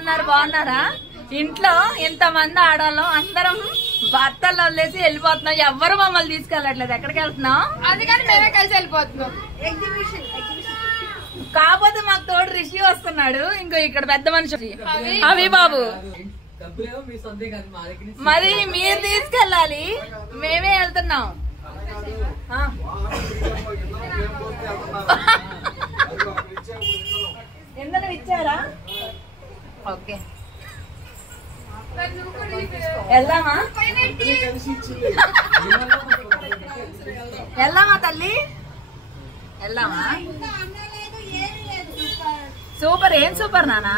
ఉన్నారు? బాగున్నారా? ఇంట్లో ఇంతమంది ఆడవాళ్ళం అందరం భర్తలు వదిలేసి వెళ్ళిపోతున్నాం. ఎవ్వరు మమ్మల్ని తీసుకెళ్ళట్లేదు. ఎక్కడికి వెళ్తున్నాం? అందుకని మేమే కలిసి వెళ్ళిపోతున్నాం. కాకపోతే మాకు తోడు రిషి వస్తున్నాడు. ఇంకో ఇక్కడ పెద్ద మనిషి అవి బాబు. మరి మీరు తీసుకెళ్ళాలి, మేమే వెళ్తున్నాం. ఎందుకు ఇచ్చారా? ఓకే వెళ్దామా? వెళ్దామా తల్లి? వెళ్దామా? సూపర్. ఏం సూపర్ నానా?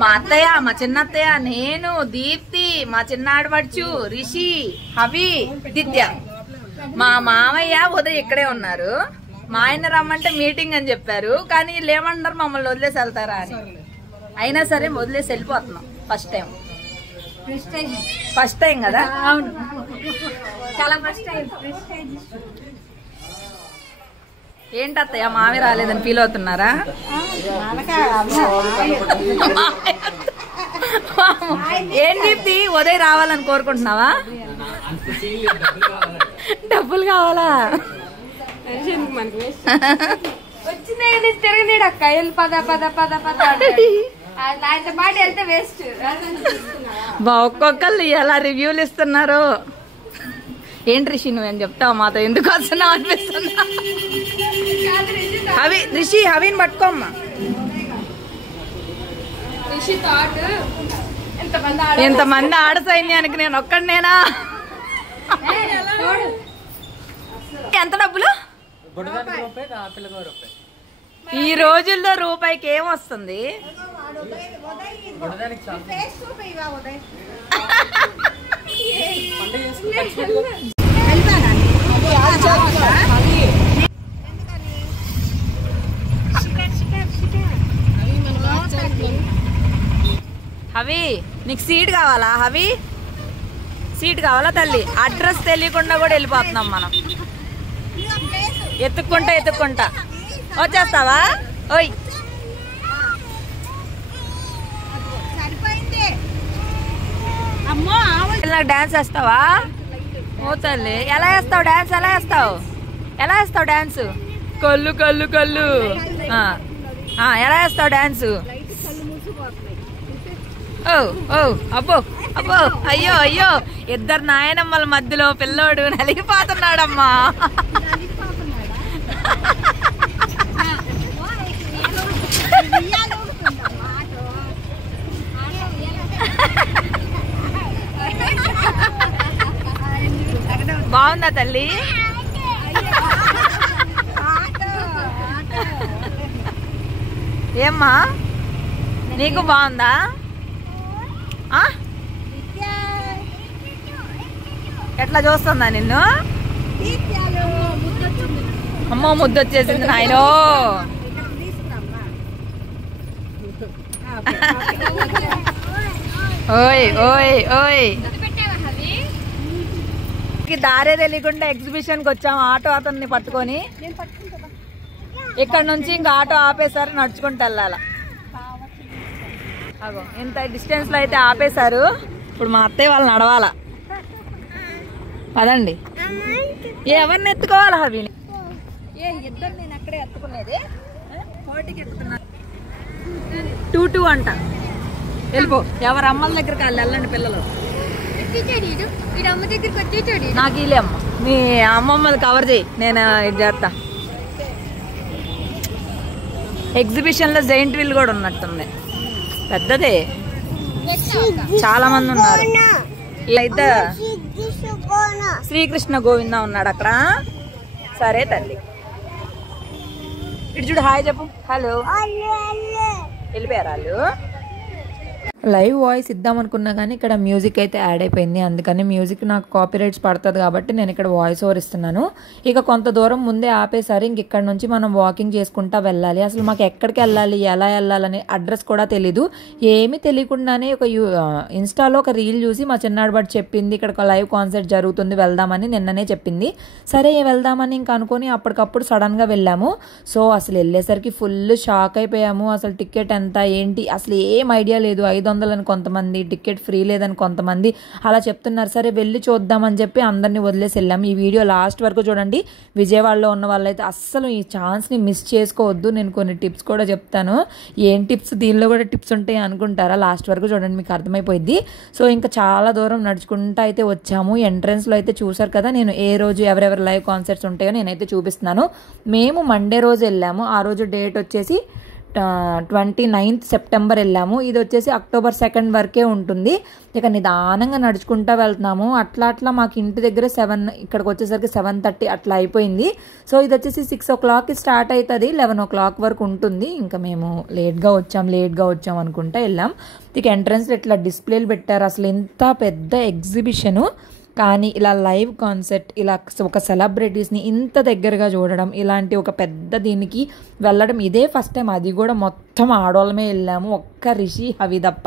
మా అత్తయ్య, మా చిన్నత్తయ్య, నేను, దీప్తి, మా చిన్న ఆడపడుచు రిషి, హవి, దిత్య. మా మామయ్య ఉదయం ఇక్కడే ఉన్నారు. మా ఆయన రమ్మంటే మీటింగ్ అని చెప్పారు. కానీ వీళ్ళు ఏమంటారు, మమ్మల్ని వదిలేసి వెళ్తారా అని. అయినా సరే వదిలేసి వెళ్ళిపోతున్నాం. ఫస్ట్ టైం కదా? అవును, చాలా ఫస్ట్ టైం. ఏంటత్తయ్య మావి రాలేదని ఫీల్ అవుతున్నారా? ఏం దీప్తి, ఉదయం రావాలని కోరుకుంటున్నావా? డబ్బులు కావాలా? వచ్చిందే తిరగనీడు అక్క. వెళ్ళి పద పద పద పద ఆయనతో పాటు వెళ్తే వేస్ట్. ఒక్కొక్కళ్ళు ఎలా రివ్యూలు ఇస్తున్నారు. ఏంటి రిషి నువ్వేం చెప్తావు? మాతో ఎందుకు వస్తున్నావు అనిపిస్తున్నా. రిషి హవిని పట్టుకోమ్మా. ఎంతమంది ఆడ సైన్యానికి నేను ఒక్కడినేనా? ఎంత డబ్బులు? ఈ రోజుల్లో రూపాయికి ఏం వస్తుంది? హవి నీకు సీట్ కావాలా? హవి సీట్ కావాలా తల్లి? అడ్రస్ తెలియకుండా కూడా వెళ్ళిపోతున్నాం మనం. ఎత్తుక్కుంటా వచ్చేస్తావా? ఓయ్ డాన్స్ వేస్తావా? ఓ తల్లి, ఎలా వేస్తావు డాన్స్? ఎలా వేస్తావు డాన్స్? కళ్ళు కళ్ళు కళ్ళు ఎలా వేస్తావు డాన్స్? ఓ ఓ అబ్బో అబ్బో, అయ్యో అయ్యో, ఇద్దరు నాయనమ్మల మధ్యలో పిల్లోడు నలిగిపోతున్నాడమ్మా. బాగుందా తల్లి? ఏమ్మా నీకు బాగుందా? ఎట్లా చూస్తుందా నిన్ను? అమ్మో ముద్దొచ్చేసింది నాయనో. ఓయ్ ఓయ్ ఓయ్, దారే తెలియకుండా ఎగ్జిబిషన్ కి వచ్చాము. ఆటో అతన్ని పట్టుకొని ఇక్కడ నుంచి ఇంకా ఆటో ఆపేశారు, నడుచుకుంటూ వెళ్ళాల. అగో ఇంత డిస్టెన్స్ లో అయితే ఆపేశారు. ఇప్పుడు మా అత్తయ్య వాళ్ళు నడవాలా. పదండి. ఎవరిని ఎత్తుకోవాలా హవిని? ఇద్దరు నేను అక్కడే ఎత్తుకునేది. 2-2 అంట. వెళ్ళిపో. ఎవరు అమ్మల దగ్గరికి వాళ్ళు వెళ్ళండి పిల్లలు. నాకు ఇలే అమ్మ, మీ అమ్మమ్మది కవర్ చేయి, నేను ఇది చేస్తా. ఎగ్జిబిషన్ లో జైంట్ వీల్ కూడా ఉన్నట్టుంది, పెద్దదే, చాలా మంది ఉన్నారు. అయితే శ్రీకృష్ణ గోవింద ఉన్నాడు అక్కడ. సరే తల్లి, ఇటు చూడు, హాయ్ చెప్పు. హలో. వెళ్ళిపోయారు వాళ్ళు. లైవ్ వాయిస్ ఇద్దాం అనుకున్నా కానీ ఇక్కడ మ్యూజిక్ అయితే యాడ్ అయిపోయింది. అందుకని మ్యూజిక్ నాకు కాపీరైట్స్ పడుతుంది కాబట్టి నేను ఇక్కడ వాయిస్ ఓవర్ ఇస్తున్నాను. ఇక కొంత దూరం ముందే ఆపేసారి ఇంక ఇక్కడ నుంచి మనం వాకింగ్ చేసుకుంటా వెళ్ళాలి. అసలు మాకు ఎక్కడికి వెళ్ళాలి, ఎలా వెళ్ళాలని అడ్రస్ కూడా తెలీదు. ఏమీ తెలియకుండానే ఒక ఇన్స్టాలో ఒక రీల్ చూసి మా చిన్నాడు బట్టి చెప్పింది ఇక్కడ ఒక లైవ్ కాన్సర్ట్ జరుగుతుంది వెళ్దామని, నిన్ననే చెప్పింది. సరే వెళ్దామని ఇంకా అనుకుని అప్పటికప్పుడు సడన్గా వెళ్ళాము. సో అసలు వెళ్ళేసరికి ఫుల్ షాక్ అయిపోయాము. అసలు టికెట్ ఎంత ఏంటి అసలు ఏం ఐడియా లేదు. 500 అని కొంతమంది, టికెట్ ఫ్రీ లేదని కొంతమంది అలా చెప్తున్నారు. సరే వెళ్ళి చూద్దామని చెప్పి అందరినీ వదిలేసి వెళ్ళాము. ఈ వీడియో లాస్ట్ వరకు చూడండి. విజయవాడలో ఉన్న వాళ్ళైతే అస్సలు ఈ ఛాన్స్ని మిస్ చేసుకోవద్దు. నేను కొన్ని టిప్స్ కూడా చెప్తాను. ఏం టిప్స్, దీనిలో కూడా టిప్స్ ఉంటాయి అనుకుంటారా? లాస్ట్ వరకు చూడండి, మీకు అర్థమైపోయింది. సో ఇంకా చాలా దూరం నడుచుకుంటూ అయితే వచ్చాము. ఎంట్రన్స్లో అయితే చూసారు కదా, నేను ఏ రోజు ఎవరెవరు లైవ్ కాన్సర్ట్స్ ఉంటాయో నేనైతే చూపిస్తున్నాను. మేము మండే రోజు వెళ్ళాము. ఆ రోజు డేట్ వచ్చేసి 29th సెప్టెంబర్ వెళ్ళాము. ఇది వచ్చేసి October 2 వరకే ఉంటుంది. ఇక నిదానంగా నడుచుకుంటూ వెళ్తున్నాము. అట్లా మాకు ఇంటి దగ్గర 7, ఇక్కడికి వచ్చేసరికి 7:30 అట్లా అయిపోయింది. సో ఇది వచ్చేసి 6 o'clockకి స్టార్ట్ అవుతుంది, 11 o'clock వరకు ఉంటుంది. ఇంకా మేము లేట్గా వచ్చాం అనుకుంటా వెళ్ళాం. ఇక ఎంట్రన్స్లో ఇట్లా డిస్ప్లేలు పెట్టారు. అసలు ఎంత పెద్ద ఎగ్జిబిషను, కానీ ఇలా లైవ్ కాన్సర్ట్, ఇలా ఒక సెలబ్రిటీస్ని ఇంత దగ్గరగా చూడడం, ఇలాంటి ఒక పెద్ద దీనికి వెళ్ళడం ఇదే ఫస్ట్ టైం. అది కూడా మొత్తం ఆడవాళ్ళమే వెళ్ళాము. ఒక్క రిషి, హవి తప్ప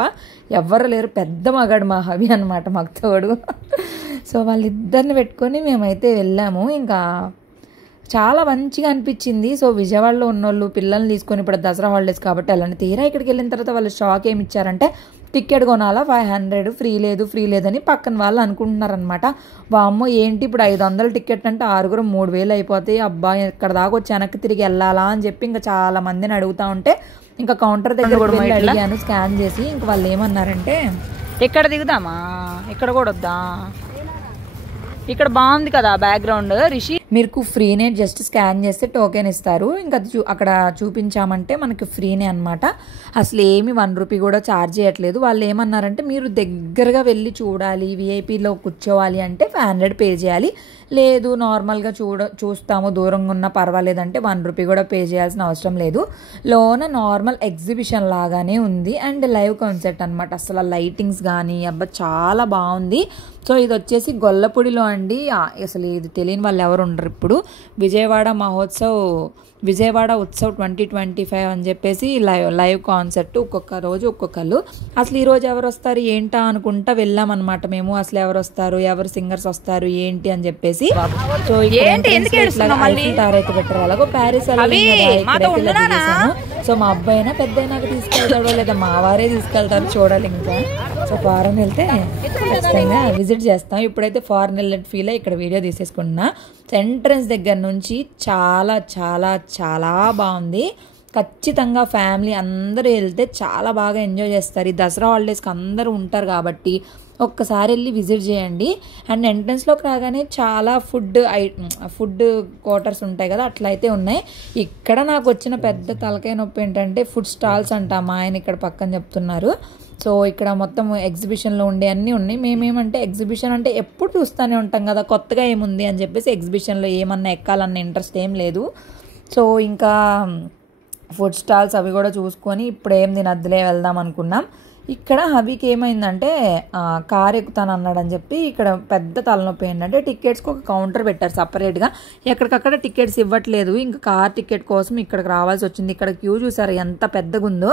ఎవ్వరు లేరు. పెద్ద మగాడు మా హవి అనమాట, మాకు తోడు. సో వాళ్ళిద్దరిని పెట్టుకొని మేమైతే వెళ్ళాము. ఇంకా చాలా మంచిగా అనిపించింది. సో విజయవాడలో ఉన్నోళ్ళు పిల్లల్ని తీసుకొని ఇప్పుడు దసరా హాలిడేస్ కాబట్టి వెళ్ళండి. తీరా ఇక్కడికి వెళ్ళిన తర్వాత వాళ్ళు షాక్ ఏమి ఇచ్చారంటే టికెట్ కొనాలా 500, ఫ్రీ లేదని పక్కన వాళ్ళు అనుకుంటున్నారనమాట. వామ్మో ఏంటి ఇప్పుడు 500 టికెట్ అంటే 6 3,000 అయిపోతాయి. అబ్బా ఇక్కడ దాకా వచ్చి వెనక్కి తిరిగి వెళ్ళాలా అని చెప్పి ఇంకా చాలా మందిని అడుగుతా ఉంటే ఇంకా కౌంటర్ దగ్గర కూడా అడిగాను స్కాన్ చేసి. ఇంక వాళ్ళు ఏమన్నారంటే ఇక్కడ దిగుదామా, ఇక్కడ కూడా వద్దా, ఇక్కడ బాగుంది కదా బ్యాక్గ్రౌండ్ రిషి, మీకు ఫ్రీనే, జస్ట్ స్కాన్ చేస్తే టోకెన్ ఇస్తారు. ఇంకా అక్కడ చూపించామంటే మనకి ఫ్రీనే అనమాట. అసలు ఏమి 1 రూపీ కూడా ఛార్జ్ చేయట్లేదు. వాళ్ళు ఏమన్నారంటే మీరు దగ్గరగా వెళ్ళి చూడాలి, విఐపీలో కూర్చోవాలి అంటే 500 పే చేయాలి, లేదు నార్మల్గా చూస్తాము దూరంగా ఉన్నా పర్వాలేదంటే 1 రూపీ కూడా పే చేయాల్సిన అవసరం లేదు. లోన నార్మల్ ఎగ్జిబిషన్ లాగానే ఉంది అండ్ లైవ్ కాన్సర్ట్ అనమాట. అసలు లైటింగ్స్ కానీ అబ్బా చాలా బాగుంది. సో ఇది వచ్చేసి గొల్లపూడిలో అండి. అసలు ఇది తెలియని వాళ్ళు ఎవరు ఉండరు. ఇప్పుడు విజయవాడ ఉత్సవ్ 2025 అని చెప్పేసి లైవ్ కాన్సర్ట్, ఒక్కొక్క రోజు ఒక్కొక్కరు. అసలు ఈ రోజు ఎవరు వస్తారు ఏంటా అనుకుంటా వెళ్ళామన్నమాట మేము. అసలు ఎవరు వస్తారు, ఎవరు సింగర్స్ వస్తారు ఏంటి అని చెప్పేసి. సో తారైతే పెట్టారు. అలాగో ప్యారిస్ సో మా అబ్బాయి అయినా పెద్ద అయినాక తీసుకెళ్తాడో లేదా మా వారే తీసుకెళ్తారు, చూడాలి. ఇంకా సో ఫారెన్ వెళ్తే ఖచ్చితంగా విజిట్ చేస్తాం. ఇప్పుడైతే ఫారెన్ వెళ్ళినట్టు ఫీల్ అయ్యి ఇక్కడ వీడియో తీసేసుకుంటున్నా. ఎంట్రన్స్ దగ్గర నుంచి చాలా చాలా చాలా బాగుంది. ఖచ్చితంగా ఫ్యామిలీ అందరూ వెళ్తే చాలా బాగా ఎంజాయ్ చేస్తారు. ఈ దసరా హాలిడేస్కి అందరూ ఉంటారు కాబట్టి ఒక్కసారి వెళ్ళి విజిట్ చేయండి. అండ్ ఎంట్రన్స్లోకి రాగానే చాలా ఫుడ్ క్వార్టర్స్ ఉంటాయి కదా, అట్లయితే ఉన్నాయి. ఇక్కడ నాకు వచ్చిన పెద్ద తలకాయ నొప్పి ఏంటంటే ఫుడ్ స్టాల్స్ అంట. మా ఆయన ఇక్కడ పక్కన చెప్తున్నారు. సో ఇక్కడ మొత్తం ఎగ్జిబిషన్లో ఉండే అన్నీ ఉన్నాయి. మేమేమంటే ఎగ్జిబిషన్ అంటే ఎప్పుడు చూస్తూనే ఉంటాం కదా, కొత్తగా ఏముంది అని చెప్పేసి ఎగ్జిబిషన్లో ఏమన్నా ఎక్కాలన్న ఇంట్రెస్ట్ ఏం లేదు. సో ఇంకా ఫుడ్ స్టాల్స్ అవి కూడా చూసుకొని ఇప్పుడు ఏం తినద్దులే వెళ్దాం అనుకున్నాం. ఇక్కడ హబీకి ఏమైందంటే కార్ ఎక్కుతాను అన్నాడని చెప్పి ఇక్కడ పెద్ద తలనొప్పి ఏంటంటే టికెట్స్కి ఒక కౌంటర్ పెట్టారు సపరేట్గా. ఎక్కడికక్కడ టికెట్స్ ఇవ్వట్లేదు. ఇంకా కార్ టికెట్ కోసం ఇక్కడికి రావాల్సి వచ్చింది. ఇక్కడ క్యూ చూసారు ఎంత పెద్దగా ఉందో.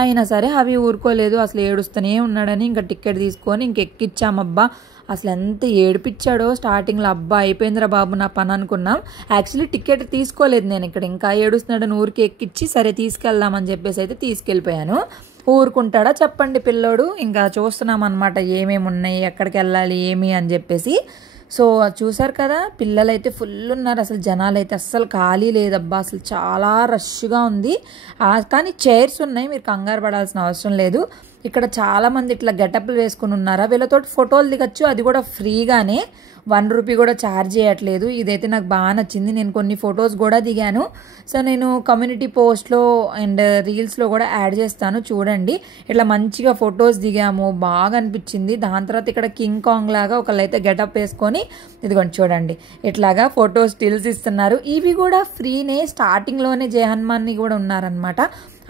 అయినా సరే అవి ఊరుకోలేదు, అసలు ఏడుస్తూనే ఉన్నాడని ఇంకా టికెట్ తీసుకొని ఇంకెక్కిచ్చామబ్బా. అసలు ఎంత ఏడిపించాడో స్టార్టింగ్లో. అబ్బా అయిపోయిందిరా బాబు నా పని అనుకున్నాం. యాక్చువల్లీ టికెట్ తీసుకోలేదు నేను ఇక్కడ, ఇంకా ఏడుస్తున్నాడని ఊరికి ఎక్కిచ్చి సరే తీసుకెళ్దామని చెప్పేసి అయితే తీసుకెళ్ళిపోయాను. ఊరుకుంటాడా చెప్పండి పిల్లోడు. ఇంకా చూస్తున్నాం అనమాట ఏమేమి ఉన్నాయి, ఎక్కడికి వెళ్ళాలి ఏమి అని చెప్పేసి. సో చూసారు కదా పిల్లలైతే ఫుల్ ఉన్నారు. అసలు జనాలు అయితే అస్సలు ఖాళీ లేదబ్బా, అసలు చాలా రష్గా ఉంది. కానీ చైర్స్ ఉన్నాయి, మీరు కంగారు పడాల్సిన అవసరం లేదు. ఇక్కడ చాలామంది ఇట్లా గెటప్లు వేసుకుని ఉన్నారా, వీళ్ళతో ఫోటోలు దిగచ్చు, అది కూడా ఫ్రీగానే, 1 రూపీ కూడా ఛార్జ్ చేయట్లేదు. ఇదైతే నాకు బాగా నచ్చింది. నేను కొన్ని ఫొటోస్ కూడా దిగాను. సో నేను కమ్యూనిటీ పోస్ట్లో అండ్ రీల్స్లో కూడా యాడ్ చేస్తాను చూడండి. ఇట్లా మంచిగా ఫొటోస్ దిగాము, బాగా అనిపించింది. దాని తర్వాత ఇక్కడ కింగ్ కాంగ్ లాగా ఒకళ్ళైతే గెటప్ వేసుకొని ఇదిగోండి చూడండి ఇట్లాగా ఫొటోస్ స్టిల్స్ ఇస్తున్నారు. ఇవి కూడా ఫ్రీనే. స్టార్టింగ్లోనే జయ హనుమాన్ని కూడా ఉన్నారనమాట.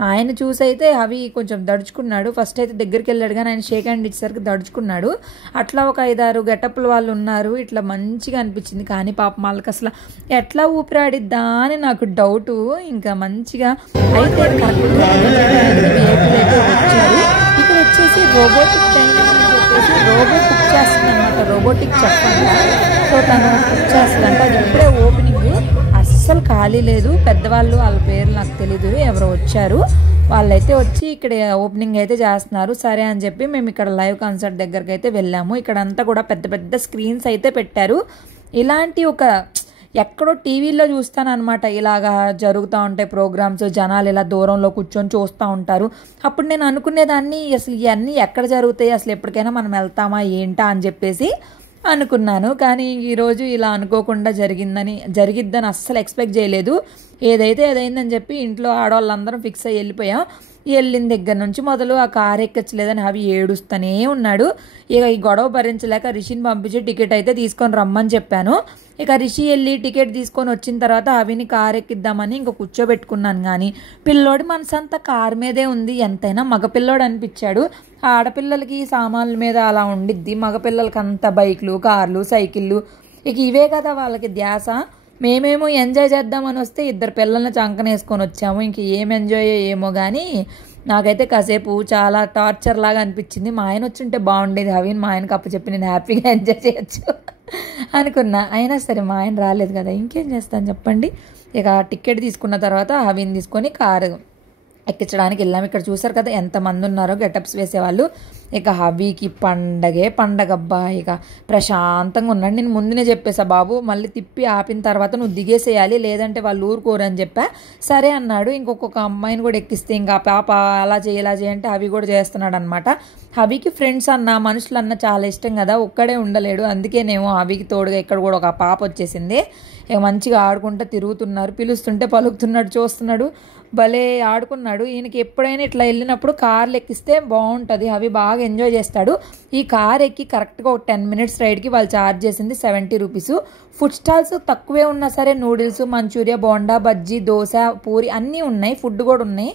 ఆయన చూసి అయితే అవి కొంచెం దడుచుకున్నాడు. ఫస్ట్ అయితే దగ్గరికి వెళ్ళాడు కానీ ఆయన షేక్ హ్యాండ్ ఇచ్చేసరికి దడుచుకున్నాడు. అట్లా ఒక 5-6 గెటప్ల వాళ్ళు ఉన్నారు. ఇట్లా మంచిగా అనిపించింది. కానీ పాపం వాళ్ళకి అసలు ఎట్లా ఊపిరాడిద్దా అని నాకు డౌటు. ఇంకా మంచిగా అయితే వచ్చారు. ఇక్కడ వచ్చేసి రోబోటిక్ ట్రైనర్ అని చెప్పేసి రోబోట్ కుక్ చేస్తుంది అనమాట. రోబోటిక్ చెప్పండి. సో తను కుక్ చేస్తుందంట. అది ఇప్పుడే ఓపెనింగ్, అస్సలు ఖాళీ లేదు. పెద్దవాళ్ళు వాళ్ళ పేర్లు నాకు తెలీదు, ఎవరో వచ్చారు. వాళ్ళైతే వచ్చి ఇక్కడ ఓపెనింగ్ అయితే చేస్తున్నారు. సరే అని చెప్పి మేము ఇక్కడ లైవ్ కాన్సర్ట్ దగ్గరికి అయితే వెళ్ళాము. ఇక్కడ అంతా కూడా పెద్ద పెద్ద స్క్రీన్స్ అయితే పెట్టారు. ఇలాంటి ఒక ఎక్కడో టీవీలో చూస్తాను అనమాట. ఇలాగా జరుగుతూ ఉంటాయి ప్రోగ్రామ్స్, జనాలు ఇలా దూరంలో కూర్చొని చూస్తూ ఉంటారు. అప్పుడు నేను అనుకునేదాన్ని అసలు ఇవన్నీ ఎక్కడ జరుగుతాయి, అసలు ఎప్పటికైనా మనం వెళ్తామా ఏంటా అని చెప్పేసి అనుకున్నాను. కానీ ఈరోజు ఇలా అనుకోకుండా జరిగిద్దని అస్సలు ఎక్స్పెక్ట్ చేయలేదు. ఏదైతే ఏదైందని చెప్పి ఇంట్లో ఆడవాళ్ళందరం ఫిక్స్ అయ్యి వెళ్ళిపోయాం. వెళ్ళిన దగ్గర నుంచి మొదలు ఆ కారు ఎక్కచ్చలేదని అవి ఏడుస్తూనే ఉన్నాడు. ఇక ఈ గొడవ భరించలేక రిషిని పంపించి టికెట్ అయితే తీసుకొని రమ్మని చెప్పాను. ఇక రిషి వెళ్ళి టికెట్ తీసుకొని వచ్చిన తర్వాత అవిని కారు ఎక్కిద్దామని ఇంక కూర్చోబెట్టుకున్నాను. కానీ పిల్లోడి మనసంతా కారు మీదే ఉంది. ఎంతైనా మగపిల్లోడు అనిపించాడు. ఆడపిల్లలకి సామాన్ల మీద అలా ఉండిద్ది, మగపిల్లలకి అంత బైక్లు, కార్లు, సైకిళ్ళు ఇక ఇవే కదా వాళ్ళకి ధ్యాస. మేమేమో ఎంజాయ్ చేద్దామని వస్తే 2 పిల్లల్ని చంకనేసుకొని వచ్చాము. ఇంక ఏం ఎంజాయ్ ఏమో కానీ నాకైతే కాసేపు చాలా టార్చర్ లాగా అనిపించింది. మా ఆయన వచ్చుంటే బాగుండేది. అవి మా ఆయనకు అప్పచెప్పి నేను హ్యాపీగా ఎంజాయ్ చేయొచ్చు అనుకున్నా. అయినా సరే మా ఆయన రాలేదు కదా, ఇంకేం చేస్తాను చెప్పండి. ఇక టికెట్ తీసుకున్న తర్వాత అవిని తీసుకొని కారు ఎక్కించడానికి వెళ్ళాము. ఇక్కడ చూసారు కదా ఎంతమంది ఉన్నారో గెటప్స్ వేసేవాళ్ళు. ఇక హబీకి పండగబ్బా. ఇక ప్రశాంతంగా ఉన్నాడు. నేను ముందునే చెప్పేసా, బాబు మళ్ళీ తిప్పి ఆపిన తర్వాత నువ్వు దిగేసేయాలి, లేదంటే వాళ్ళు ఊరుకోరు అని చెప్పా. సరే అన్నాడు. ఇంకొక అమ్మాయిని కూడా ఎక్కిస్తే ఇంకా పాప అలా చేయాలంటే అవి కూడా చేస్తున్నాడు అనమాట. హబీకి ఫ్రెండ్స్ అన్న మనుషులు అన్న చాలా ఇష్టం కదా, ఒక్కడే ఉండలేడు. అందుకేనేమో హబీకి తోడుగా ఇక్కడ కూడా ఒక పాప వచ్చేసింది. ఇక మంచిగా ఆడుకుంటూ తిరుగుతున్నారు. పిలుస్తుంటే పలుకుతున్నాడు, చూస్తున్నాడు, భలే ఆడుకున్నాడు. ఈయనకి ఎప్పుడైనా ఇట్లా వెళ్ళినప్పుడు కార్లు ఎక్కిస్తే బాగుంటుంది. అవి బాగా ఎంజాయ్ చేస్తాడు. ఈ కార్ ఎక్కి కరెక్ట్గా ఒక 10 minutes రైడ్కి వాళ్ళు ఛార్జ్ చేసింది 70 రూపీస్. ఫుడ్ స్టాల్స్ తక్కువే ఉన్నా సరే నూడిల్స్, మంచూరియా, బోండా, బజ్జీ, దోశ, పూరి అన్నీ ఉన్నాయి. ఫుడ్ కూడా ఉన్నాయి.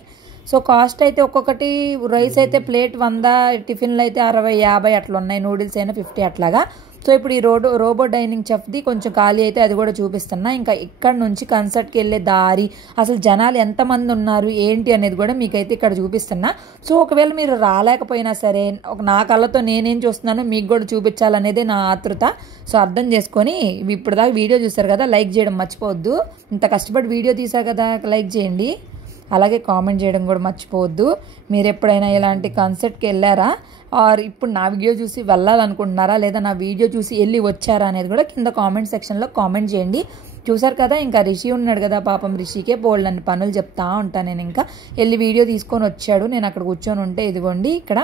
సో కాస్ట్ అయితే ఒక్కొక్కటి రైస్ అయితే ప్లేట్ 100, టిఫిన్లు అయితే 60, 50 అట్లా ఉన్నాయి. నూడిల్స్ అయినా 50 అట్లాగా. సో ఇప్పుడు ఈ రోబో డైనింగ్ చెఫ్ది కొంచెం ఖాళీ అయితే అది కూడా చూపిస్తున్నా. ఇంకా ఇక్కడ నుంచి కన్సర్ట్కి వెళ్ళే దారి, అసలు జనాలు ఎంతమంది ఉన్నారు ఏంటి అనేది కూడా మీకైతే ఇక్కడ చూపిస్తున్నా. సో ఒకవేళ మీరు రాలేకపోయినా సరే నా కళ్ళతో నేనేం చూస్తున్నానో మీకు కూడా చూపించాలనేది నా ఆతృత. సో అర్థం చేసుకొని ఇప్పుడు దాకా వీడియో చూసారు కదా, లైక్ చేయడం మర్చిపోవద్దు. ఇంత కష్టపడి వీడియో తీసా కదా, లైక్ చేయండి. అలాగే కామెంట్ చేయడం కూడా మర్చిపోవద్దు. మీరు ఎప్పుడైనా ఇలాంటి కన్సర్ట్కి వెళ్ళారా, ఆర్ ఇప్పుడు నా వీడియో చూసి వెళ్ళాలనుకుంటున్నారా, లేదా నా వీడియో చూసి వెళ్ళి వచ్చారా అనేది కూడా కింద కామెంట్ సెక్షన్లో కామెంట్ చేయండి. చూసారు కదా ఇంకా రిషి ఉన్నాడు కదా, పాపం రిషికే బోల్డన్ని పనులు చెప్తా ఉంటాను నేను. ఇంకా వెళ్ళి వీడియో తీసుకొని వచ్చాడు. నేను అక్కడ కూర్చొని ఉంటే ఇదిగోండి ఇక్కడ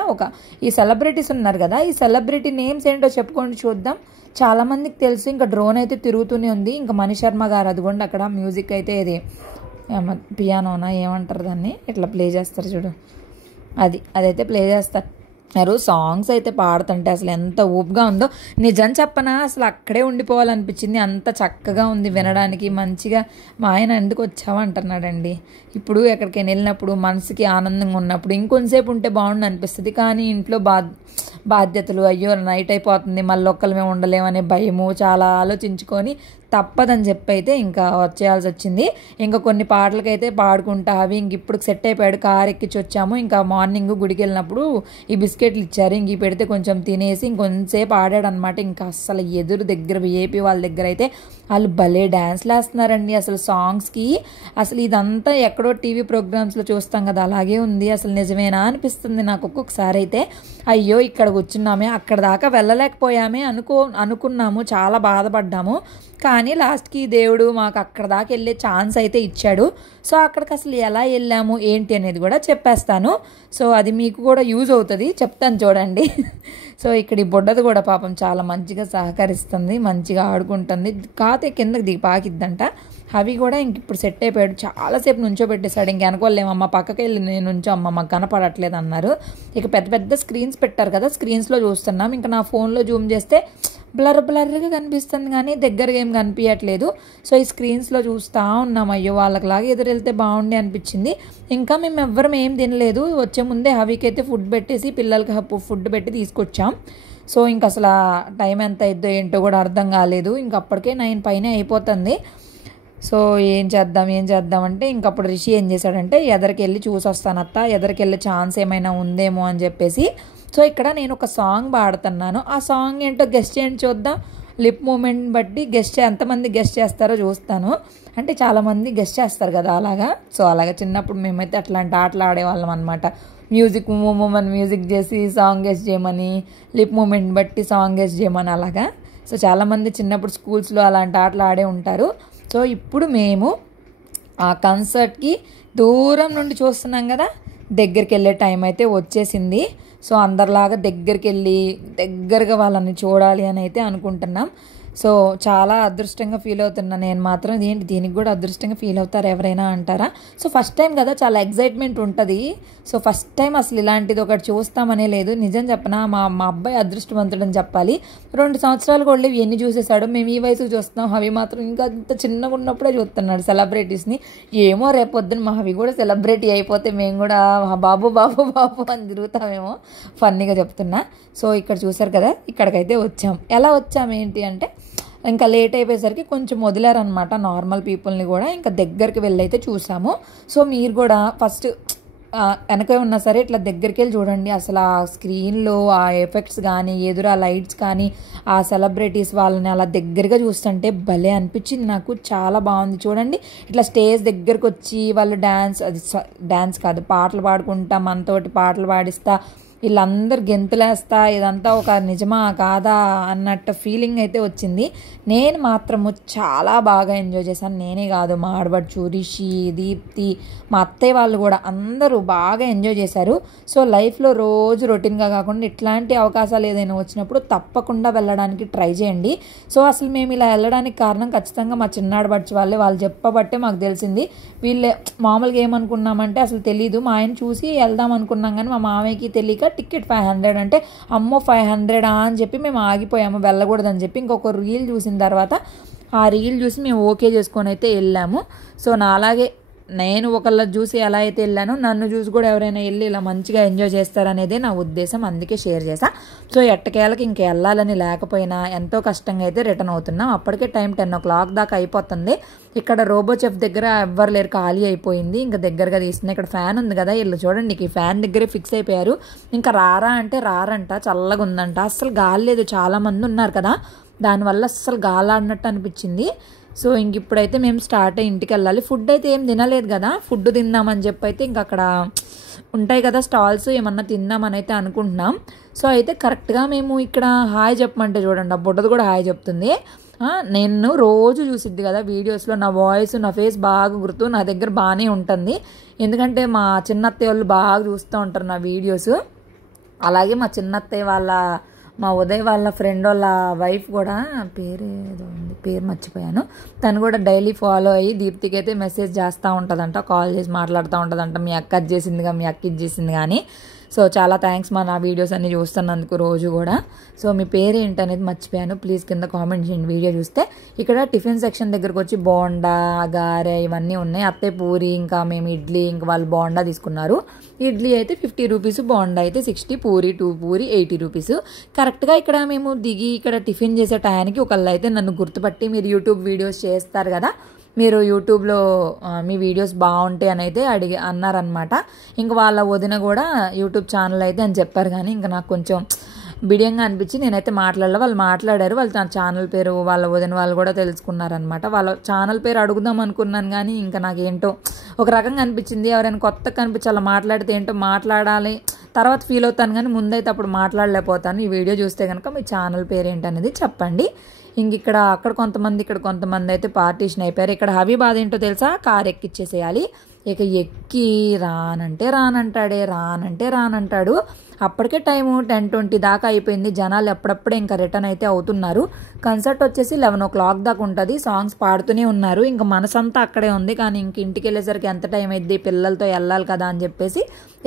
ఈ సెలబ్రిటీస్ ఉన్నారు కదా, ఈ సెలబ్రిటీ నేమ్స్ ఏంటో చెప్పుకోండి చూద్దాం. చాలా మందికి తెలుసు. ఇంకా డ్రోన్ అయితే తిరుగుతూనే ఉంది. ఇంకా మణి శర్మ గారు అదిగోండి అక్కడ మ్యూజిక్ అయితే ఇది పియానోనా ఏమంటారు దాన్ని, ఇట్లా ప్లే చేస్తారు చూడు, అదైతే ప్లే చేస్తారు. సాంగ్స్ అయితే పాడుతుంటే అసలు ఎంత ఊపుగా ఉందో నిజం చెప్పనా, అసలు అక్కడే ఉండిపోవాలనిపించింది. అంత చక్కగా ఉంది వినడానికి మంచిగా. మా ఆయన ఎందుకు వచ్చావా అంటున్నాడండి. ఇప్పుడు ఎక్కడికైనా వెళ్ళినప్పుడు మనసుకి ఆనందంగా ఉన్నప్పుడు ఇంకొంతసేపు ఉంటే బాగుండు అనిపిస్తుంది. కానీ ఇంట్లో బాధ్యతలు, అయ్యో నైట్ అయిపోతుంది మళ్ళీ ఒక్కలమే ఉండలేమనే భయము చాలా ఆలోచించుకొని తప్పదని చెప్పి అయితే ఇంకా వచ్చేయాల్సి వచ్చింది. ఇంకా కొన్ని పాటలకైతే పాడుకుంటా అవి ఇంక ఇప్పుడు సెట్ అయిపోయాడు. కారు ఎక్కించి వచ్చాము. ఇంకా మార్నింగ్ గుడికి వెళ్ళినప్పుడు ఈ బిస్కెట్లు ఇచ్చారు. ఇంక పెడితే కొంచెం తినేసి ఇంకొంతసేపు ఆడాడు అనమాట. ఇంకా అసలు ఎదురు దగ్గర ఏపీ వాళ్ళ దగ్గర అయితే వాళ్ళు భలే డ్యాన్స్లు వేస్తున్నారండి అసలు సాంగ్స్కి. అసలు ఇదంతా ఎక్కడో టీవీ ప్రోగ్రామ్స్లో చూస్తాం కదా అలాగే ఉంది. అసలు నిజమేనా అనిపిస్తుంది నాకు ఒక్కొక్కసారి అయితే. అయ్యో ఇక్కడ కూర్చున్నామే, అక్కడ దాకా వెళ్ళలేకపోయామే అనుకున్నాము, చాలా బాధపడ్డాము. కానీ లాస్ట్కి దేవుడు మాకు అక్కడ దాకా వెళ్ళే ఛాన్స్ అయితే ఇచ్చాడు. సో అక్కడికి అసలు ఎలా వెళ్ళాము ఏంటి అనేది కూడా చెప్పేస్తాను. సో అది మీకు కూడా యూజ్ అవుతుంది, చెప్తాను చూడండి. సో ఇక్కడ ఈ బుడ్డది కూడా పాపం చాలా మంచిగా సహకరిస్తుంది, మంచిగా ఆడుకుంటుంది. కాతే కిందకి దిగి పాకిద్దంట. అవి కూడా ఇంక ఇప్పుడు సెట్ అయిపోయాడు. చాలాసేపు నుంచో పెట్టేశాడు. ఇంక అనుకోలేమమ్మ పక్కకి వెళ్ళి నేను నుంచో అమ్మ మాకు కనపడట్లేదు అన్నారు. ఇక పెద్ద పెద్ద స్క్రీన్స్ పెట్టారు కదా, స్క్రీన్స్లో చూస్తున్నాం. ఇంకా నా ఫోన్లో జూమ్ చేస్తే బ్లర్గా కనిపిస్తుంది కానీ దగ్గరగా ఏం కనిపించట్లేదు. సో ఈ స్క్రీన్స్లో చూస్తూ ఉన్నాం, అయ్యో వాళ్ళకిలాగా ఎదురెళ్తే బాగుండే అనిపించింది. ఇంకా మేము ఎవ్వరం ఏం తినలేదు. వచ్చే ముందే హవికి అయితే ఫుడ్ పెట్టేసి పిల్లలకి ఫుడ్ పెట్టి తీసుకొచ్చాం. సో ఇంక అసలు టైం ఎంత అయిద్దో ఏంటో కూడా అర్థం కాలేదు. ఇంక అప్పటికే 9 పైనే అయిపోతుంది. సో ఏం చేద్దాం అంటే ఇంకప్పుడు రిషి ఏం చేశాడంటే ఎదరికి వెళ్ళి చూసి వస్తాను అత్త, ఎదరికి వెళ్ళే ఛాన్స్ ఏమైనా ఉందేమో అని చెప్పేసి. సో ఇక్కడ నేను ఒక సాంగ్ పాడుతున్నాను, ఆ సాంగ్ ఏంటో గెస్ట్ చేయండి చూద్దాం. లిప్ మూమెంట్ బట్టి ఎంతమంది గెస్ట్ చేస్తారో చూస్తాను. అంటే చాలామంది గెస్ట్ చేస్తారు కదా అలాగా. సో అలాగా చిన్నప్పుడు మేమైతే అట్లాంటి ఆటలు ఆడేవాళ్ళం అనమాట. మ్యూజిక్ చేసి సాంగ్ గెస్ట్ చేయమని, లిప్ మూమెంట్ బట్టి సాంగ్ గెస్ట్ చేయమని అలాగా. సో చాలామంది చిన్నప్పుడు స్కూల్స్లో అలాంటి ఆటలు ఆడే ఉంటారు. సో ఇప్పుడు మేము ఆ కన్సర్ట్కి దూరం నుండి చూస్తున్నాం కదా, దగ్గరికి వెళ్ళే టైం అయితే వచ్చేసింది. సో అందరిలాగా దగ్గరగా వాళ్ళని చూడాలి అని అయితే అనుకుంటున్నాం. సో చాలా అదృష్టంగా ఫీల్ అవుతున్నా నేను మాత్రం. దీనికి కూడా అదృష్టంగా ఫీల్ అవుతారు ఎవరైనా అంటారా? సో ఫస్ట్ టైం కదా, చాలా ఎగ్జైట్మెంట్ ఉంటుంది. సో ఫస్ట్ టైం అసలు ఇలాంటిది ఒకటి చూస్తామనే లేదు. నిజం చెప్పనా, మా అబ్బాయి అదృష్టవంతుడని చెప్పాలి. 2 సంవత్సరాలు కూడా ఎన్ని చూసేసాడు. మేము ఈ వయసుకు చూస్తున్నాం, హవి మాత్రం ఇంకా ఇంత చిన్నగా ఉన్నప్పుడే చూస్తున్నాడు సెలబ్రిటీస్ని. ఏమో రేపొద్దున మా హవి కూడా సెలబ్రిటీ అయిపోతే మేము కూడా బాబు బాబు బాబు అని తిరుగుతామేమో, ఫన్నీగా చెప్తున్నా. సో ఇక్కడ చూసారు కదా, ఇక్కడికైతే వచ్చాం. ఎలా వచ్చాం ఏంటి అంటే ఇంకా లేట్ అయిపోయేసరికి కొంచెం వదిలారనమాట నార్మల్ పీపుల్ని కూడా. ఇంకా దగ్గరికి వెళ్ళైతే చూసాము. సో మీరు కూడా ఫస్ట్ వెనక ఉన్నా సరే ఇట్లా దగ్గరికి వెళ్ళి చూడండి. అసలు ఆ స్క్రీన్లో ఆ ఎఫెక్ట్స్ కానీ, ఎదురు ఆ లైట్స్ కానీ, ఆ సెలబ్రిటీస్ వాళ్ళని అలా దగ్గరగా చూస్తుంటే భలే అనిపించింది నాకు. చాలా బాగుంది చూడండి. ఇట్లా స్టేజ్ దగ్గరకు వచ్చి వాళ్ళు డ్యాన్స్ కాదు, పాటలు పాడుకుంటా, మనతోటి పాటలు పాడిస్తా, వీళ్ళందరూ గెంతులేస్తా, ఇదంతా ఒక నిజమా కాదా అన్నట్టు ఫీలింగ్ అయితే వచ్చింది. నేను మాత్రము చాలా బాగా ఎంజాయ్ చేశాను. నేనే కాదు, మా ఆడబడుచు రిషి, దీప్తి, మా అత్తయ్య వాళ్ళు కూడా అందరూ బాగా ఎంజాయ్ చేశారు. సో లైఫ్లో రోజు రొటీన్గా కాకుండా ఇట్లాంటి అవకాశాలు ఏదైనా వచ్చినప్పుడు తప్పకుండా వెళ్ళడానికి ట్రై చేయండి. సో అసలు మేము ఇలా వెళ్ళడానికి కారణం ఖచ్చితంగా మా చిన్నాడబడుచు వాళ్ళు చెప్పబట్టే మాకు తెలిసింది. వీళ్ళే మామూలుగా ఏమనుకున్నామంటే అసలు తెలీదు, మా ఆయన చూసి వెళ్దాం అనుకున్నాం కానీ మా మామయ్యకి తెలియక టికెట్ 500 అంటే అమ్మో 500 అని చెప్పి మేము ఆగిపోయాము, వెళ్ళకూడదని చెప్పి. ఇంకొక రీల్ చూసిన తర్వాత ఆ రీల్ చూసి మేము ఓకే చేసుకొని అయితే వెళ్ళాము. సో అలాగే నేను ఒకళ్ళ చూసి ఎలా అయితే వెళ్ళానో నన్ను చూసి కూడా ఎవరైనా వెళ్ళి ఇలా మంచిగా ఎంజాయ్ చేస్తారనేదే నా ఉద్దేశం, అందుకే షేర్ చేశా. సో ఎట్టకేళ్ళకి ఇంక వెళ్ళాలని లేకపోయినా ఎంతో కష్టంగా అయితే రిటర్న్ అవుతున్నాం. అప్పటికే టైం 10 o'clock దాకా అయిపోతుంది. ఇక్కడ రోబో చెఫ్ దగ్గర ఎవ్వరు లేరు, ఖాళీ అయిపోయింది. ఇంకా దగ్గరగా తీస్తున్నాయి. ఇక్కడ ఫ్యాన్ ఉంది కదా, వీళ్ళు చూడండి ఈ ఫ్యాన్ దగ్గరే ఫిక్స్ అయిపోయారు. ఇంకా రారా అంటే రారంట, చల్లగా ఉందంట. అస్సలు గాలి లేదు, చాలామంది ఉన్నారు కదా, దానివల్ల అస్సలు గాలాడినట్టు అనిపించింది. సో ఇంక ఇప్పుడైతే మేము స్టార్ట్ అయ్యి ఇంటికి వెళ్ళాలి. ఫుడ్ అయితే ఏం తినలేదు కదా, ఫుడ్ తిందామని చెప్పి అయితే ఇంక అక్కడ ఉంటాయి కదా స్టాల్స్, ఏమన్నా తిందామని అయితే అనుకుంటున్నాం. సో అయితే కరెక్ట్గా మేము ఇక్కడ హాయ్ చెప్పమంటే చూడండి, ఆ బుడ్డది కూడా హాయ్ చెప్తుంది. నేను రోజు చూసిద్ది కదా వీడియోస్లో, నా వాయిస్ నా ఫేస్ బాగా గుర్తు నా దగ్గర బాగానే ఉంటుంది. ఎందుకంటే మా చిన్నత్తయ్య వాళ్ళు బాగా చూస్తూ ఉంటారు నా వీడియోస్. అలాగే మా చిన్నత్తయ్య మా ఉదయ్ వాళ్ళ ఫ్రెండ్ వాళ్ళ వైఫ్ కూడా, పేరు ఏదో ఉంది, పేరు మర్చిపోయాను, తను కూడా డైలీ ఫాలో అయ్యి దీప్తికి అయితే మెసేజ్ చేస్తూ ఉంటుందంట, కాల్ చేసి మాట్లాడుతూ ఉంటుందంట, మీ అక్క అది చేసిందిగా, మీ అక్క ఇది చేసింది కానీ. సో చాలా థ్యాంక్స్ మా నా వీడియోస్ అన్ని చూస్తున్నందుకు రోజు కూడా. సో మీ పేరు ఏంటనేది మర్చిపోయాను, ప్లీజ్ కింద కామెంట్ చేయండి వీడియో చూస్తే. ఇక్కడ టిఫిన్ సెక్షన్ దగ్గరకు వచ్చి బోండా, గారె ఇవన్నీ ఉన్నాయి. అత్తే పూరి, ఇంకా మేము ఇడ్లీ, ఇంకా వాళ్ళు బోండా తీసుకున్నారు. ఇడ్లీ అయితే 50 రూపీస్, బోండా అయితే 60, పూరి 2 పూరి 80 రూపీస్. కరెక్ట్గా ఇక్కడ మేము దిగి ఇక్కడ టిఫిన్ చేసే టయానికి ఒకళ్ళు అయితే నన్ను గుర్తుపట్టి, మీరు యూట్యూబ్ వీడియోస్ చేస్తారు కదా, మీరు యూట్యూబ్లో మీ వీడియోస్ బాగుంటాయి అని అయితే అన్నారనమాట. ఇంకా వాళ్ళ వదిన కూడా యూట్యూబ్ ఛానల్ అయితే అని చెప్పారు. కానీ ఇంకా నాకు కొంచెం బిడియంగా అనిపించి నేనైతే మాట్లాడలే. వాళ్ళు మాట్లాడారు, వాళ్ళు తన ఛానల్ పేరు వాళ్ళ వదిన వాళ్ళు కూడా తెలుసుకున్నారనమాట. వాళ్ళ ఛానల్ పేరు అడుగుదాం అనుకున్నాను కానీ ఇంకా నాకేంటో ఒక రకంగా అనిపించింది. ఎవరైనా కొత్తగా కనిపించి అలా మాట్లాడితే ఏంటో మాట్లాడాలి, తర్వాత ఫీల్ అవుతాను కానీ ముందైతే అప్పుడు మాట్లాడలేకపోతాను. ఈ వీడియో చూస్తే కనుక మీ ఛానల్ పేరు ఏంటనేది చెప్పండి. ఇంక ఇక్కడ అక్కడ కొంతమంది, ఇక్కడ కొంతమంది అయితే పార్టీషన్ అయిపోయారు. ఇక్కడ హబీ బాధ ఏంటో తెలుసా, కార్ ఎక్కిచ్చేసేయాలి. ఇక ఎక్కి రానంటే రానంటాడు. అప్పటికే టైము 10:20 దాకా అయిపోయింది. జనాలు ఎప్పుడప్పుడే ఇంకా రిటర్న్ అయితే అవుతున్నారు. కన్సర్ట్ వచ్చేసి 11 o'clock దాకా ఉంటుంది. సాంగ్స్ పాడుతూనే ఉన్నారు. ఇంకా మనసంతా అక్కడే ఉంది. కానీ ఇంక ఇంటికి వెళ్ళేసరికి ఎంత టైం అయింది, పిల్లలతో వెళ్ళాలి కదా అని చెప్పేసి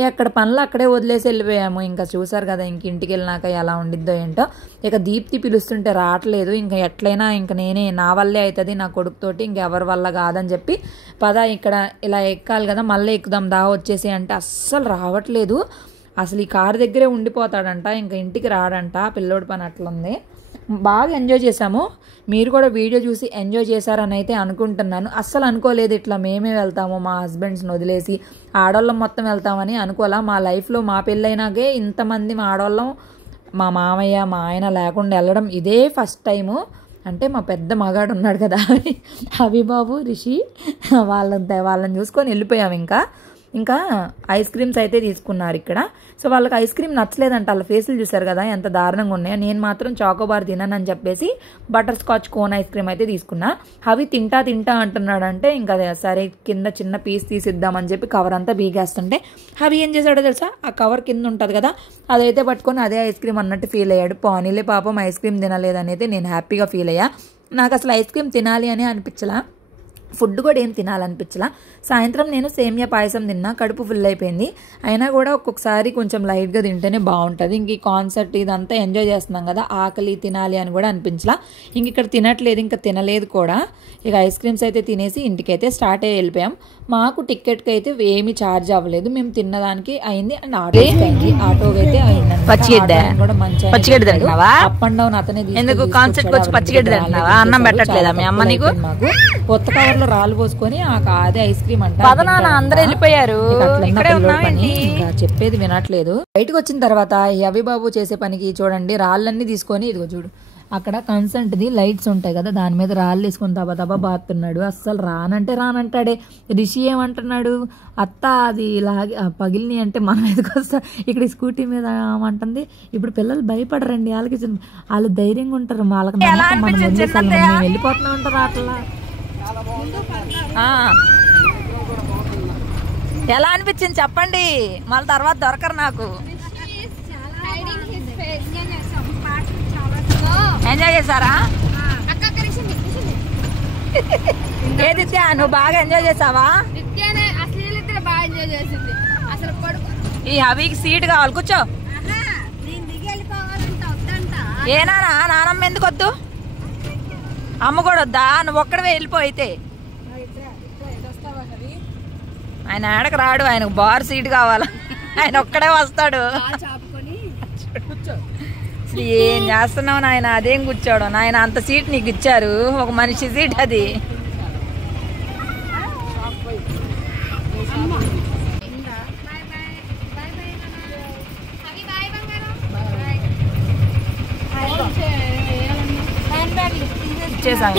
ఎక్కడ పనులు అక్కడే వదిలేసి వెళ్ళిపోయాము. ఇంకా చూసారు కదా ఇంక ఇంటికి వెళ్ళినాక ఎలా ఉండిద్దో ఏంటో. ఇక దీప్తి పిలుస్తుంటే రావట్లేదు. ఇంకా ఎట్లయినా ఇంక నేనే నా వల్లే అవుతుంది నా కొడుకుతోటి, ఇంకెవరి వల్ల కాదని చెప్పి పద ఇక్కడ ఇలా ఎక్కాలి కదా మళ్ళీ ఎక్కుదాం దా వచ్చేసి అంటే అస్సలు రావట్లేదు. అసలు ఈ కారు దగ్గరే ఉండిపోతాడంట, ఇంకా ఇంటికి రాడంట. పిల్లోడి పని అట్లుంది. బాగా ఎంజాయ్ చేసాము. మీరు కూడా వీడియో చూసి ఎంజాయ్ చేశారని అయితే అనుకుంటున్నాను. అస్సలు అనుకోలేదు ఇట్లా మేమే వెళ్తాము మా హస్బెండ్స్ని వదిలేసి ఆడవాళ్ళం మొత్తం వెళ్తామని అనుకోలే. మా లైఫ్లో మా పెళ్ళైనాకే ఇంతమంది మా ఆడవాళ్ళం మా మామయ్య మా ఆయన లేకుండా వెళ్ళడం ఇదే ఫస్ట్ టైము. అంటే మా పెద్ద మగాడు ఉన్నాడు కదా హబీబాబు రిషి వాళ్ళని చూసుకొని వెళ్ళిపోయాము. ఇంకా ఐస్ క్రీమ్స్ అయితే తీసుకున్నారు ఇక్కడ. సో వాళ్ళకి ఐస్ క్రీమ్ నచ్చలేదంట. వాళ్ళ ఫేసులు చూసారు కదా ఎంత దారుణంగా ఉన్నాయో. నేను మాత్రం చాకోబార్ తినని చెప్పేసి butter scotch cone ice cream అయితే తీసుకున్నా. అవి తింటా అంటున్నాడంటే ఇంకా సరే కింద చిన్న పీస్ తీసిద్దామని చెప్పి కవర్ అంతా బీగేస్తుంటే అవి ఏం చేశాడో తెలుసా, ఆ కవర్ కింద ఉంటుంది కదా అదైతే పట్టుకొని అదే ఐస్ క్రీమ్ అన్నట్టు ఫీల్ అయ్యాడు. పోనీలే పాపం ఐస్ క్రీమ్ తినలేదని అయితే నేను హ్యాపీగా ఫీల్ అయ్యా. నాకు అసలు ఐస్ క్రీమ్ తినాలి అని అనిపించలా, ఫుడ్ కూడా ఏం తినాలనిపించలా. సాయంత్రం నేను సేమియా పాయసం తిన్నా, కడుపు ఫుల్ అయిపోయింది. అయినా కూడా ఒక్కొక్కసారి కొంచెం లైట్గా తింటేనే బాగుంటుంది. ఇంక ఈ కాన్సర్ట్ ఇదంతా ఎంజాయ్ చేస్తున్నాం కదా ఆకలి తినాలి అని కూడా అనిపించలా. ఇంక ఇక్కడ తినట్లేదు, ఇంకా తినలేదు కూడా. ఇక ఐస్ క్రీమ్స్ అయితే తినేసి ఇంటికైతే స్టార్ట్ అయ్యి వెళ్ళిపోయాం. మాకు టికెట్కి అయితే ఏమీ ఛార్జ్ అవ్వలేదు, మేము తిన్నదానికి అయింది. అండ్ ఆటోకి అయింది, ఆటోకి అయితే అయింది కూడా మంచిగా అప్ అండ్ డౌన్ అతనే మాకు కొత్త కవర్ లో రాళ్ళు పోసుకొని అదే ఐస్ క్రీమ్ అంటే అందరూ వెళ్ళిపోయారు. ఇంకా చెప్పేది వినట్లేదు. బయటకు వచ్చిన తర్వాత అవిబాబు చేసే పనికి చూడండి రాళ్ళన్నీ తీసుకొని ఇదిగో చూడు అక్కడ కన్సర్ట్ది లైట్స్ ఉంటాయి కదా దాని మీద రాళ్ళు వేసుకొని దబా బాతున్నాడు. అస్సలు రానంటాడే. రిషి ఏమంటున్నాడు, అత్త అది లాగి పగిలిని అంటే మనం ఎదుకొస్తా. ఇక్కడ స్కూటీ మీద అంటుంది. ఇప్పుడు పిల్లలు భయపడరండి, వాళ్ళకి వాళ్ళు ధైర్యంగా ఉంటారు. వాళ్ళకి మనం వెళ్ళిపోతున్నా ఉంటారు అట్లా. ఎలా అనిపించింది చెప్పండి, మళ్ళీ తర్వాత దొరకరు నాకు. ఎంజాయ్ చేశారా? ఏది నువ్వు బాగా ఎంజాయ్ చేసావా? ఈ హవీకి సీట్ కావాలి, కూర్చో. ఏ నానమ్మ ఎందుకు వద్దు, అమ్మ కూడా వద్దా? నువ్వు ఒక్కడవే వెళ్ళిపోయితే. ఆయన ఆడకు రాడు, ఆయనకు బార్ సీట్ కావాలా, ఆయన ఒక్కడే వస్తాడు. ఏం చేస్తున్నావు నాయన, అదేం కూర్చోవడం నాయన, అంత సీట్ నీకు ఇచ్చారు, ఒక మనిషి సీట్ అది. ఇచ్చేసాం.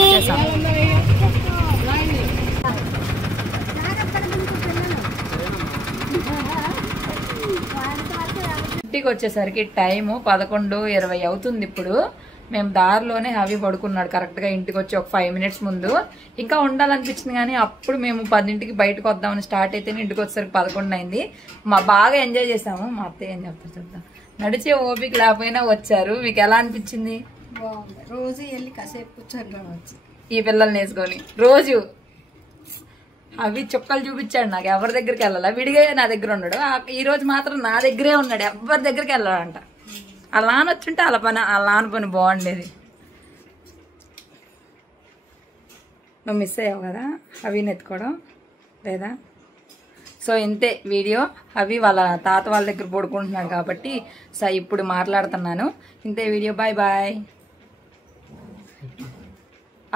ఇంటికి వచ్చేసరికి టైము 11:20 అవుతుంది. ఇప్పుడు మేము దారిలోనే హవి పడుకున్నాడు కరెక్ట్గా ఇంటికి వచ్చి ఒక 5 minutes ముందు. ఇంకా ఉండాలనిపించింది కానీ అప్పుడు మేము 10ంటికి బయటకు వద్దామని స్టార్ట్ అయితే ఇంటికి వచ్చేసరికి 11 అయింది. బాగా ఎంజాయ్ చేసాము. మా అత్తయ్య ఏం చెప్తారు చెప్తాం. నడిచే ఓపిక లేకపోయినా వచ్చారు. మీకు ఎలా అనిపించింది? రోజు వెళ్ళి కాసేపు కూర్చొని రావచ్చు ఈ పిల్లల్ని వేసుకొని. రోజు అవి చుక్కలు చూపించాడు నాకు, ఎవరి దగ్గరికి వెళ్ళాలా, విడిగా నా దగ్గర ఉన్నాడు. ఈ రోజు మాత్రం నా దగ్గరే ఉన్నాడు, ఎవరి దగ్గరికి వెళ్ళాడంట. అలా అనొచ్చుంటే అలా పని బాగుండేది. నువ్వు మిస్ అయ్యావు కదా అవిని ఎత్తుకోవడం లేదా? సో ఇంతే వీడియో. అవి వాళ్ళ తాత వాళ్ళ దగ్గర పడుకుంటున్నాడు కాబట్టి సో ఇప్పుడు మాట్లాడుతున్నాను. ఇంతే వీడియో. Bye bye.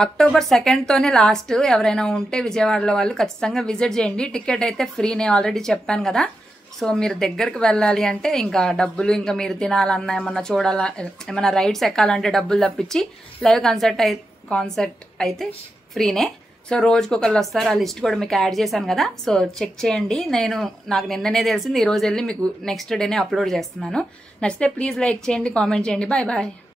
అక్టోబర్ 2తోనే లాస్ట్. ఎవరైనా ఉంటే విజయవాడలో వాళ్ళు ఖచ్చితంగా విజిట్ చేయండి. టికెట్ అయితే ఫ్రీనే, ఆల్రెడీ చెప్పాను కదా. సో మీరు దగ్గరికి వెళ్ళాలి అంటే ఇంకా డబ్బులు, ఇంకా మీరు తినాలన్నా ఏమన్నా చూడాలా, ఏమన్నా రైడ్స్ ఎక్కాలంటే డబ్బులు తప్పించి లైవ్ కాన్సర్ట్ అయితే ఫ్రీనే. సో రోజుకి ఒకళ్ళు వస్తారు, ఆ లిస్ట్ కూడా మీకు యాడ్ చేశాను కదా. సో చెక్ చేయండి. నాకు నిన్ననే తెలిసింది, ఈ రోజు వెళ్ళి మీకు నెక్స్ట్ డేనే అప్లోడ్ చేస్తున్నాను. నచ్చితే ప్లీజ్ లైక్ చేయండి, కామెంట్ చేయండి. Bye bye.